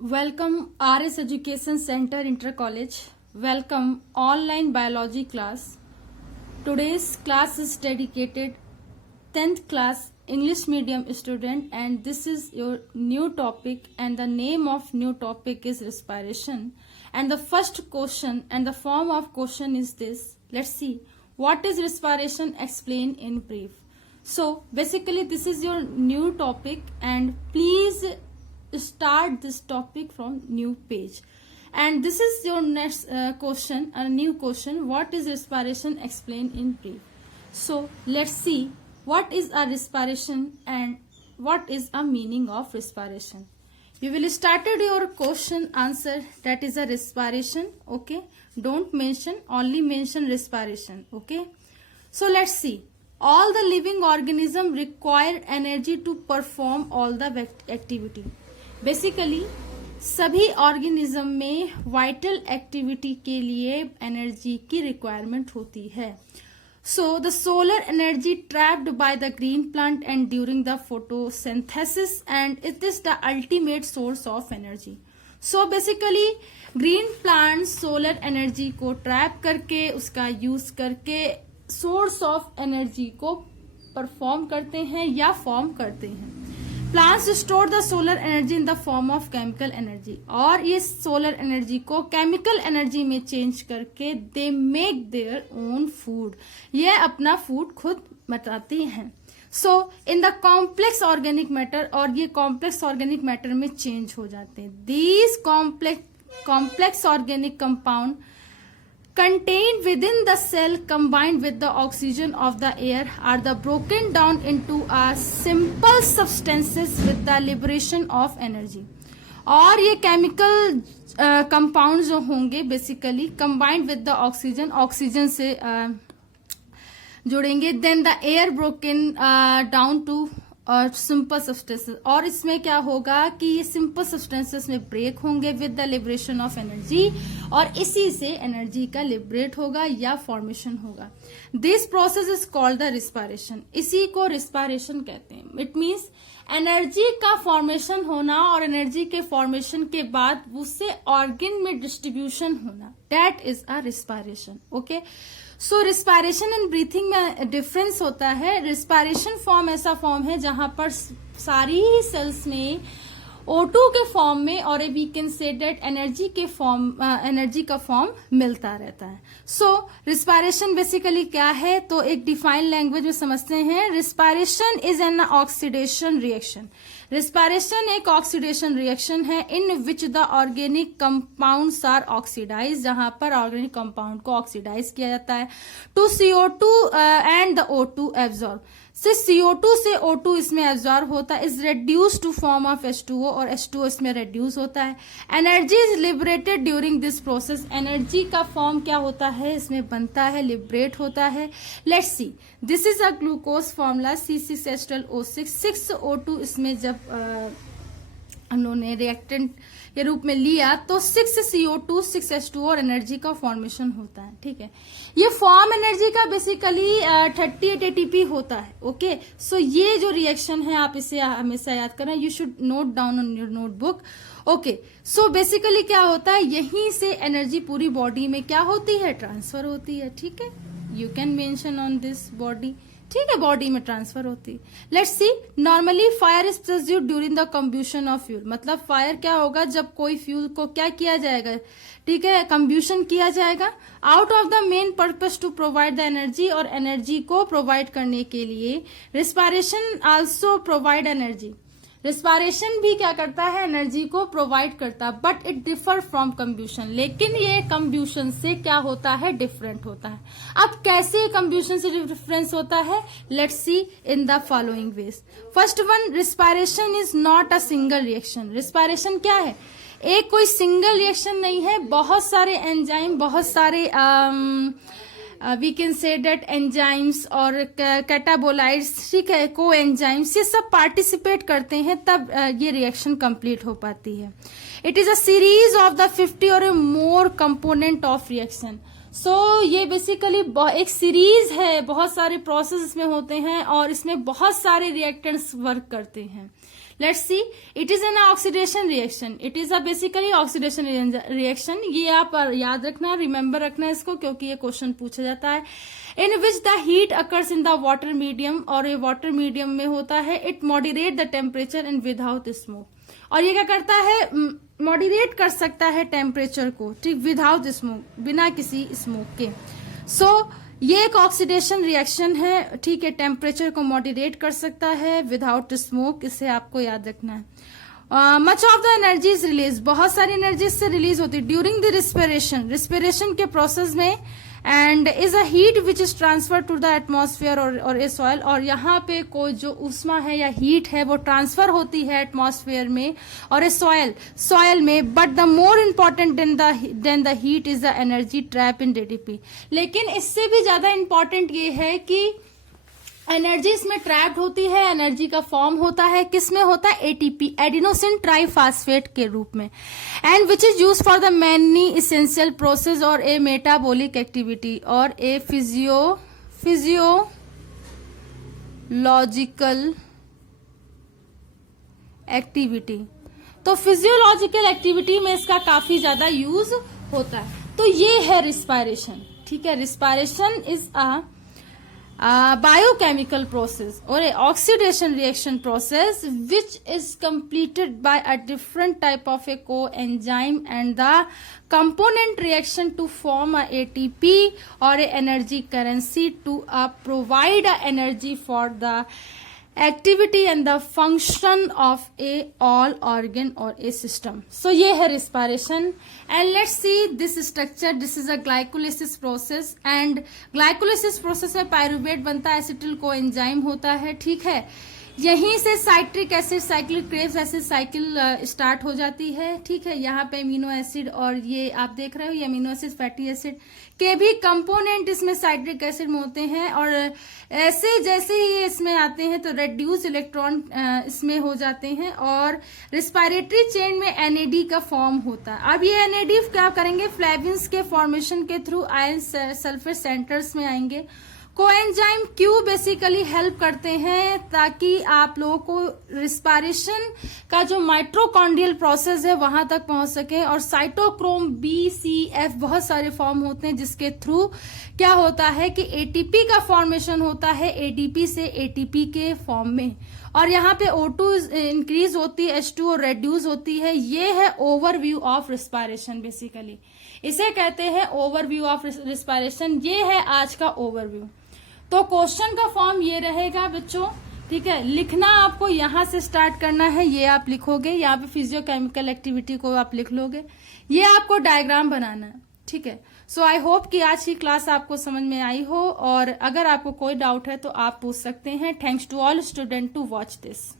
Welcome RS Education Center Inter College. Welcome online biology class. Today's class is dedicated 10th class English medium student, and this is your new topic, and the name of new topic is respiration. And the first question and the form of question is this. Let's see. What is respiration? Explain in brief. So basically this is your new topic, and please start this topic from new page. And this is your next question, a new question. What is respiration? Explain in brief. So let's see what is a respiration and what is a meaning of respiration. You will started your question answer, that is a respiration. Okay, don't mention, only mention respiration. Okay, so let's see. All the living organism require energy to perform all the activity. Basically सभी organism में vital activity के लिए energy की requirement होती है. So the solar energy trapped by the green plant and during the photosynthesis, and it is the ultimate source of energy. So basically green plant solar energy को trap करके उसका use करके source of energy को perform करते हैं या form करते हैं. Plants store the solar energy in the form of chemical energy, और ये सोलर एनर्जी को केमिकल एनर्जी में चेंज करके they make their own food, ये अपना फूड खुद बनाते हैं. So in the complex organic matter, और ये कॉम्प्लेक्स ऑर्गेनिक मैटर में चेंज हो जाते हैं. These complex organic compound contained within the cell combined with the oxygen of the air are the broken down into a simple substances with the liberation of energy. और ये chemical compound जो होंगे basically combined with the oxygen से जुड़ेंगे. Then the air broken down to simple substances, और इसमें क्या होगा कि ये सिंपल सब्सटेंसेस में ब्रेक होंगे with the liberation of energy, और इसी से एनर्जी का लिबरेट होगा या फॉर्मेशन होगा. This process is called the respiration. इसी को रिस्पायरेशन कहते हैं. इट मीन्स एनर्जी का फॉर्मेशन होना, और एनर्जी के फॉर्मेशन के बाद उससे ऑर्गन में डिस्ट्रीब्यूशन होना, that is a respiration. Okay, so respiration and breathing में डिफरेंस होता है. रिस्पायरेशन फॉर्म ऐसा फॉर्म है जहां पर सारी ही सेल्स में O2 के फॉर्म में, और we can say that energy का फॉर्म मिलता रहता है. सो रिस्पायरेशन बेसिकली क्या है, तो एक डिफाइंड लैंग्वेज में समझते हैं. Respiration is an oxidation reaction. Respiration एक ऑक्सीडेशन रिएक्शन है in which the organic compounds are oxidise, जहां पर ऑर्गेनिक कंपाउंड को ऑक्सीडाइज किया जाता है to CO2 and the O2 absorb. से CO2 से O2 इसमें एब्जॉर्ब होता है, is reduce to form of H2O, और H2O इसमें रेड्यूस होता है. Energy is liberated during this process. Energy का फॉर्म क्या होता है, इसमें बनता है, लिबरेट होता है. Let's see, this is a glucose formula C6H12O6. 6O2 इसमें जब हम लोगों ने रिएक्टेंट के रूप में लिया तो 6CO2 6H2O और एनर्जी का फॉर्मेशन होता है. ठीक है, ये फॉर्म एनर्जी का बेसिकली 38 ATP होता है. ओके, सो ये जो रिएक्शन है आप इसे हमेशा याद करना. You should note down on your notebook. Okay, so basically क्या होता है, यहीं से एनर्जी पूरी बॉडी में क्या होती है, ट्रांसफर होती है. ठीक है, you can mention on this body. ठीक है, बॉडी में ट्रांसफर होती है. Let's see, normally fire is produced during the combustion of fuel. मतलब फायर क्या होगा, जब कोई फ्यूल को क्या किया जाएगा, ठीक है, कंब्यूशन किया जाएगा out of the main purpose to provide the energy, और एनर्जी को प्रोवाइड करने के लिए respiration also provide energy. Respiration भी क्या करता है, एनर्जी को प्रोवाइड करता है, but it differ from combustion. लेकिन ये कंब्यूशन से क्या होता है, डिफरेंट होता है. अब कैसे कंब्यूशन से डिफरेंस होता है, let's C in the following veg. First one, respiration is not a single reaction. Respiration क्या है, एक कोई सिंगल रिएक्शन नहीं है. बहुत सारे एंजाइम, बहुत सारे we can say that enzymes और कैटाबोलाइट्स, ठीक है, को एंजाइम्स, ये सब पार्टिसिपेट करते हैं, तब ये रिएक्शन कंप्लीट हो पाती है. It is a series of the 50 और मोर कंपोनेंट ऑफ रिएक्शन. सो ये बेसिकली एक सीरीज है, बहुत सारे प्रोसेस इसमें होते हैं और इसमें बहुत सारे रिएक्टेंट्स वर्क करते हैं. Let's see, it is an oxidation reaction, it is a basically oxidation reaction. ये आप याद रखना, रिमेंबर रखना इसको, क्योंकि ये क्वेश्चन पूछा जाता है। In which the heat occurs in the water medium, और ये वाटर मीडियम में होता है। It moderate the temperature and without smoke, और ये क्या करता है, मॉडरेट कर सकता है टेम्परेचर को, ठीक, विदाउट स्मोक, बिना किसी स्मोक के। सो ये एक ऑक्सीडेशन रिएक्शन है, ठीक है, टेम्परेचर को मॉडरेट कर सकता है विदाउट स्मोक, इसे आपको याद रखना है। Much of the energy is release, बहुत सारी एनर्जी इससे रिलीज होती है ड्यूरिंग द रिस्पिरेशन, रिस्पिरेशन के प्रोसेस में, and is a heat which is transfer to the atmosphere और ए सॉइल, और यहाँ पे कोई जो उष्मा है या हीट है वो ट्रांसफर होती है एटमॉस्फेयर में और ए सॉइल में। But the more important then the heat is the energy trap in ATP. लेकिन इससे भी ज्यादा इंपॉर्टेंट ये है कि एनर्जी इसमें ट्रैप्ड होती है, एनर्जी का फॉर्म होता है, किसमें होता है, एटीपी, एडिनोसिन ट्राइफॉस्फेट के रूप में, and which is use for the many essential process और ए मेटाबॉलिक एक्टिविटी और ए फिजियोलॉजिकल एक्टिविटी। तो फिजियोलॉजिकल एक्टिविटी में इसका काफी ज्यादा यूज होता है। तो ये है रिस्पायरेशन, ठीक है। Respiration is a biochemical process or a oxidation reaction process which is completed by a different type of a coenzyme and the component reaction to form a ATP or a energy currency to provide a energy for the activity and the function of a all organ or a system. So ये है respiration, and let's see this structure. This is a glycolysis process, and glycolysis process में pyruvate बनता है, acetyl coenzyme होता है, ठीक है। यहीं से citric acid, cyclic craves acid cycle start हो जाती है, ठीक है। यहाँ पे अमीनो एसिड, और ये आप देख रहे हो ये अमीनो एसिड, फैटी एसिड के भी कंपोनेंट इसमें साइट्रिक एसिड में होते हैं, और ऐसे जैसे ही इसमें आते हैं तो रेड्यूस इलेक्ट्रॉन इसमें हो जाते हैं, और रिस्पायरेटरी चेन में एनएडी का फॉर्म होता है। अब ये एनएडी क्या करेंगे, फ्लेविन्स के फॉर्मेशन के थ्रू आयन सल्फेट सेंटर्स में आएंगे। कोएंजाइम क्यों बेसिकली हेल्प करते हैं, ताकि आप लोगों को रिस्पायरेशन का जो माइटोकॉन्ड्रियल प्रोसेस है वहां तक पहुंच सके, और साइटोक्रोम बी, सी, एफ बहुत सारे फॉर्म होते हैं जिसके थ्रू क्या होता है कि एटीपी का फॉर्मेशन होता है, एडीपी से एटीपी के फॉर्म में, और यहाँ पे O2 इंक्रीज होती है, H2O रेड्यूस होती है। ये है ओवरव्यू ऑफ रिस्पायरेशन, बेसिकली इसे कहते हैं ओवरव्यू ऑफ रिस्पायरेशन। ये है आज का ओवरव्यू। तो क्वेश्चन का फॉर्म ये रहेगा बच्चों, ठीक है। लिखना आपको यहां से स्टार्ट करना है, ये आप लिखोगे, यहाँ पे फिजियोकेमिकल एक्टिविटी को आप लिख लोगे, ये आपको डायग्राम बनाना है, ठीक है। सो आई होप कि आज की क्लास आपको समझ में आई हो, और अगर आपको कोई डाउट है तो आप पूछ सकते हैं। Thanks to all student to watch this.